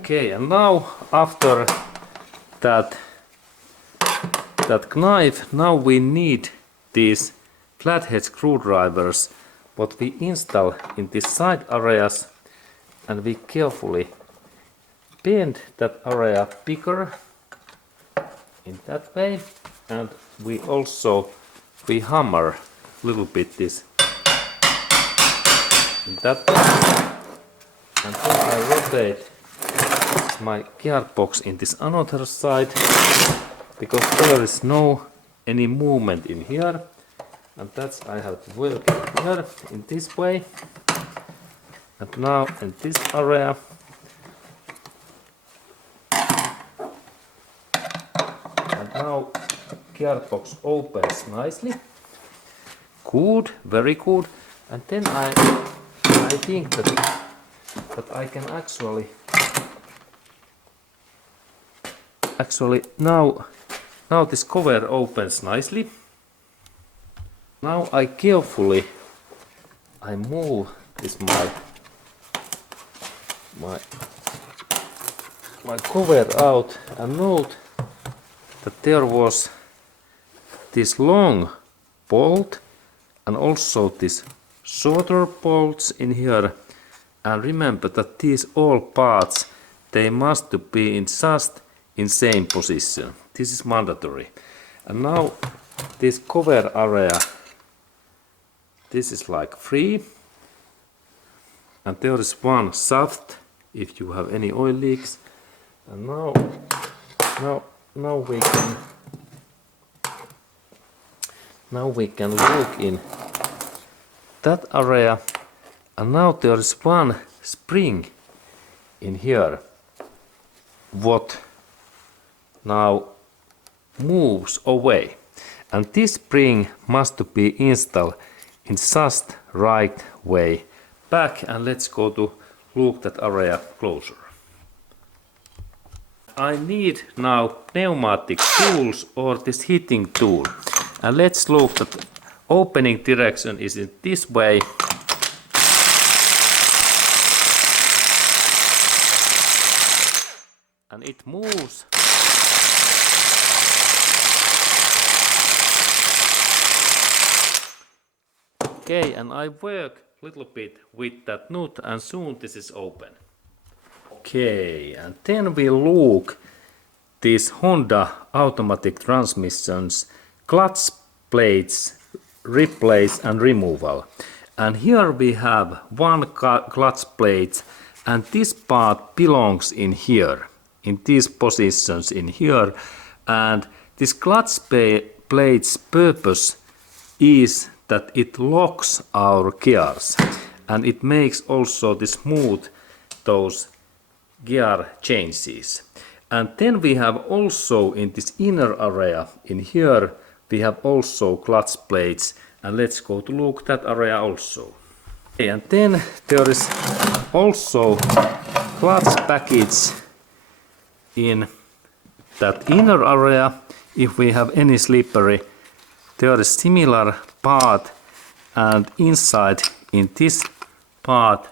Okay, and now after that knife, now we need these flathead screwdrivers what we install in these side areas, and we carefully bend that area bigger in that way, and we hammer a little bit this in that way, and then I rotate my gearbox in this another side, because there is no any movement in here, and that's I have to work here in this way, and now in this area, and now gearbox opens nicely. Good, very good. And then I think that I can actually now this cover opens nicely. Now I carefully move this my cover out, and note that there was this long bolt and also this shorter bolts in here, and remember that these all parts, they must be just in same position. This is mandatory. And now this cover area, this is like free, and there is one shaft if you have any oil leaks. And now we can look in that area, and now there is one spring in here what now moves away, and this spring must be installed in just right way back. And let's go to look that area closer. I need now pneumatic tools or this heating tool, and let's look that opening direction is in this way. And it moves. Okay, and I work a little bit with that nut, and soon this is open. Okay, and then we look these Honda automatic transmissions, clutch plates replace and removal. And here we have one clutch plate, and this part belongs in here, in these positions in here. And this clutch plate's purpose is that it locks our gears, and it makes also the smooth those gear changes. And then we have also in this inner area in here, we have also clutch plates, and let's go to look that area also. Okay, and then there is also clutch package in that inner area. If we have any slippery, there is similar part, and inside in this part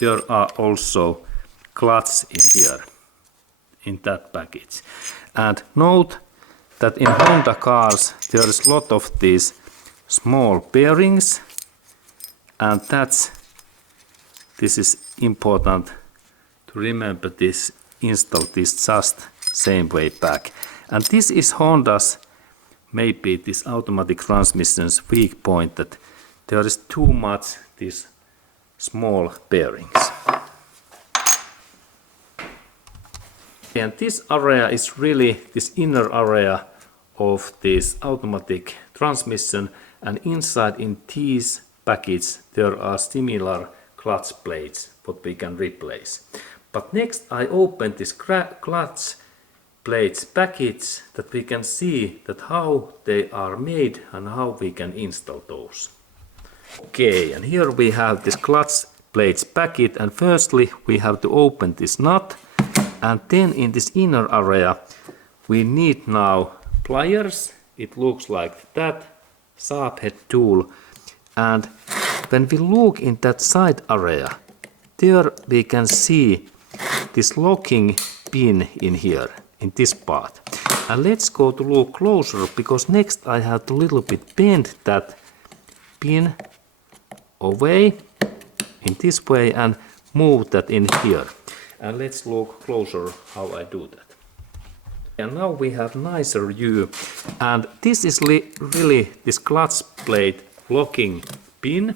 there are also clutch in here in that package. And note that in Honda cars there is a lot of these small bearings, and this is important to remember this, install this just same way back. And this is Honda's maybe this automatic transmission's weak point, that there is too much these small bearings. And this area is really this inner area of this automatic transmission, and inside in these packages there are similar clutch plates what we can replace. But next I open this clutch plates package, that we can see that how they are made and how we can install those. Okay, and here we have this clutch plates packet, and firstly we have to open this nut, and then in this inner area we need now pliers. It looks like that, sharp head tool, and when we look in that side area, there we can see this locking pin in here, in this part. And let's go to look closer, because next I have to little bit bend that pin away in this way and move that in here. And let's look closer how I do that. And now we have nicer view, and this is really this clutch plate locking pin,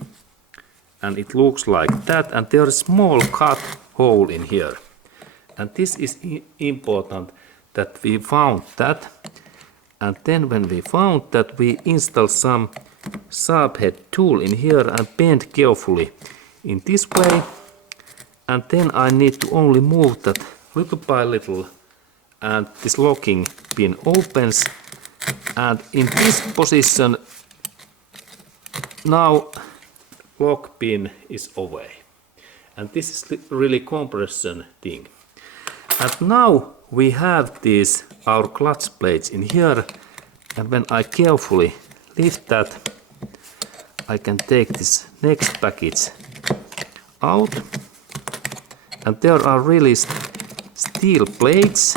and it looks like that, and there is small cut hole in here. And this is important that we found that, and then when we found that, we install some subhead tool in here and bend carefully in this way, and then I need to only move that little by little, and this locking pin opens, and in this position now lock pin is away, and this is really compression thing. And now we have these our clutch plates in here, and when I carefully lift that, I can take this next package out, and there are really steel plates.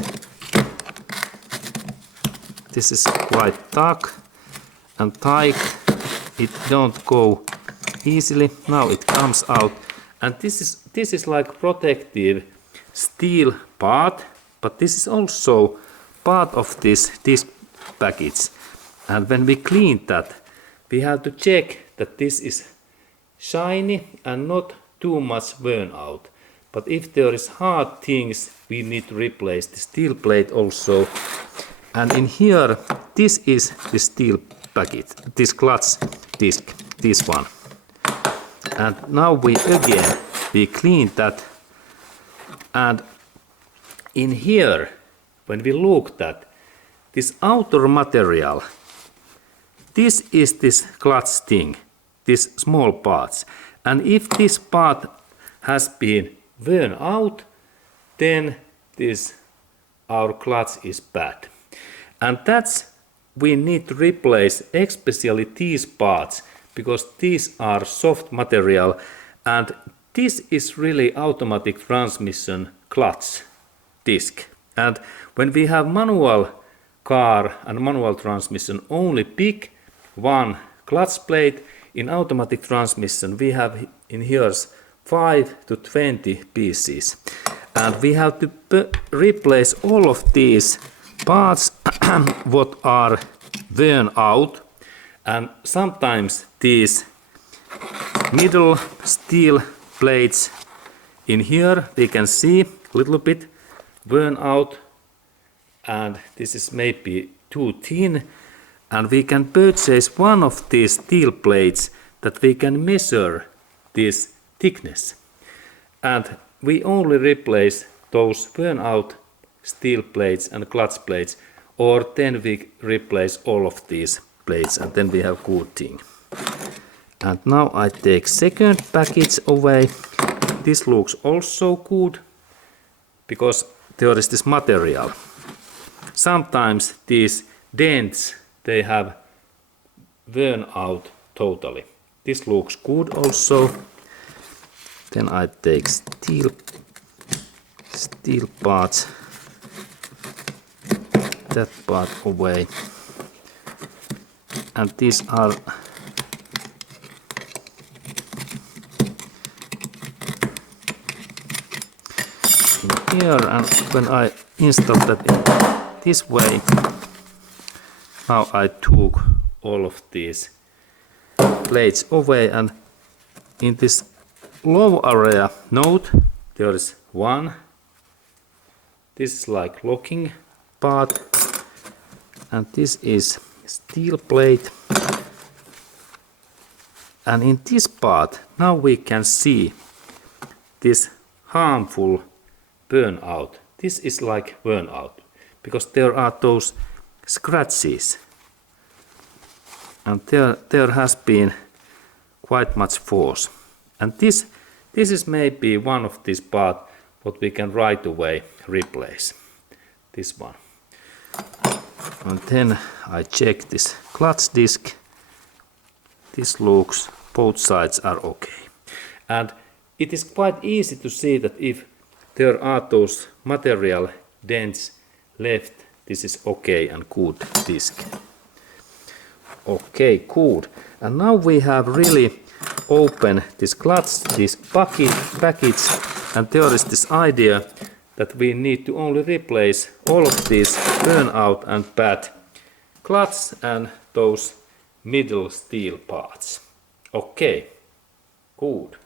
This is quite dark and tight, it don't go easily. Now it comes out, and this is like protective steel part, but this is also part of this package. And when we clean that, we have to check that this is shiny and not too much worn out. But if there is hard things, we need to replace the steel plate also. And in here, this is the steel package, this clutch disc, this one. And now we clean that, and in here, when we look at this outer material, this is this clutch thing, these small parts, and if this part has been worn out, then our clutch is bad, and that's we need to replace especially these parts, because these are soft material, and this is really automatic transmission clutch disc. And when we have manual car and manual transmission, only pick one clutch plate. In automatic transmission we have in here 5 to 20 pieces, and we have to replace all of these parts what are worn out, and sometimes these middle steel plates in here we can see a little bit worn out, and this is maybe too thin, and we can purchase one of these steel plates that we can measure this thickness, and we only replace those worn out steel plates and clutch plates, or then we replace all of these plates, and then we have good thing. And now I take second package away. This looks also good, because there is this material. Sometimes these dents, they have worn out totally. This looks good also. Then I take steel parts, that part away, and these are in here, and when I install that in this way, now I took all of these plates away, and in this low area note there is one. This is like locking part, and this is steel plate, and in this part now we can see this harmful burnout. This is like burnout because there are those scratches, and there has been quite much force, and this is maybe one of these parts what we can right away replace, this one. And then I check this clutch disc. This looks both sides are okay. And it is quite easy to see that if there are those material dents left, this is okay and good disc. Okay, good. And now we have really opened this clutch, this package, and there is this idea that we need to only replace all of these burnout and bad clutch and those middle steel parts. Okay, good.